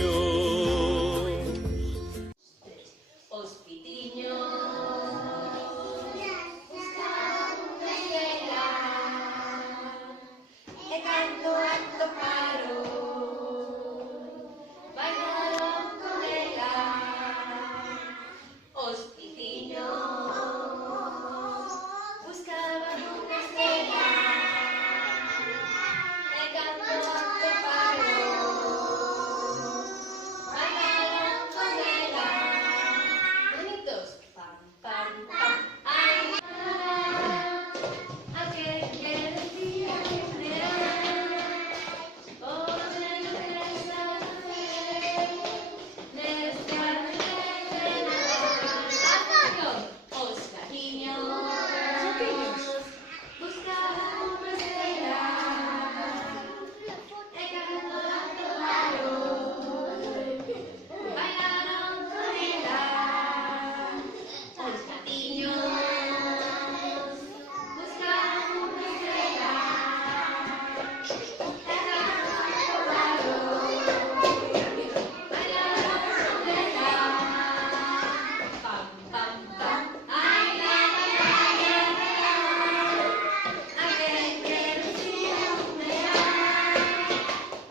Hospitiños. Hospitiños buscaban una estrella e cando a tocaron bailaron con ela. Hospitiños buscaban una estrella e cando a tocaron bailaron con ela. Bonitos. Pam, pam, pam. Ay, aquel que decía que creía, oh, de nuestra fe, nuestra Os gatiños buscaban una estrella e cando la tocaron bailaron con ela. Os gatiños buscaban una estrella e cando la tocaron bailaron con ela. Pam, pam, pam. Ay, la, la, la, la, la, aquel que decía humedad,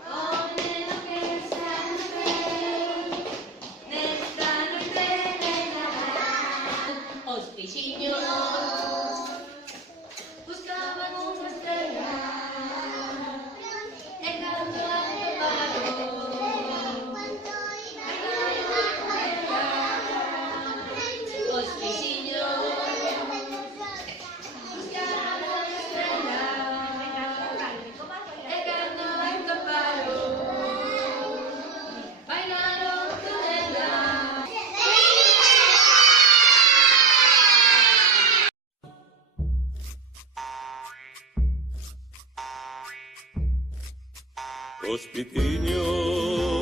oh, de lo que se hace, nesta noite de Nadal. Os bichiños buscaban unha estrella e cando a toparon bailaron con ela. Os bichiños buscaban unha estrella e cando a toparon bailaron con ela. Hospitiños.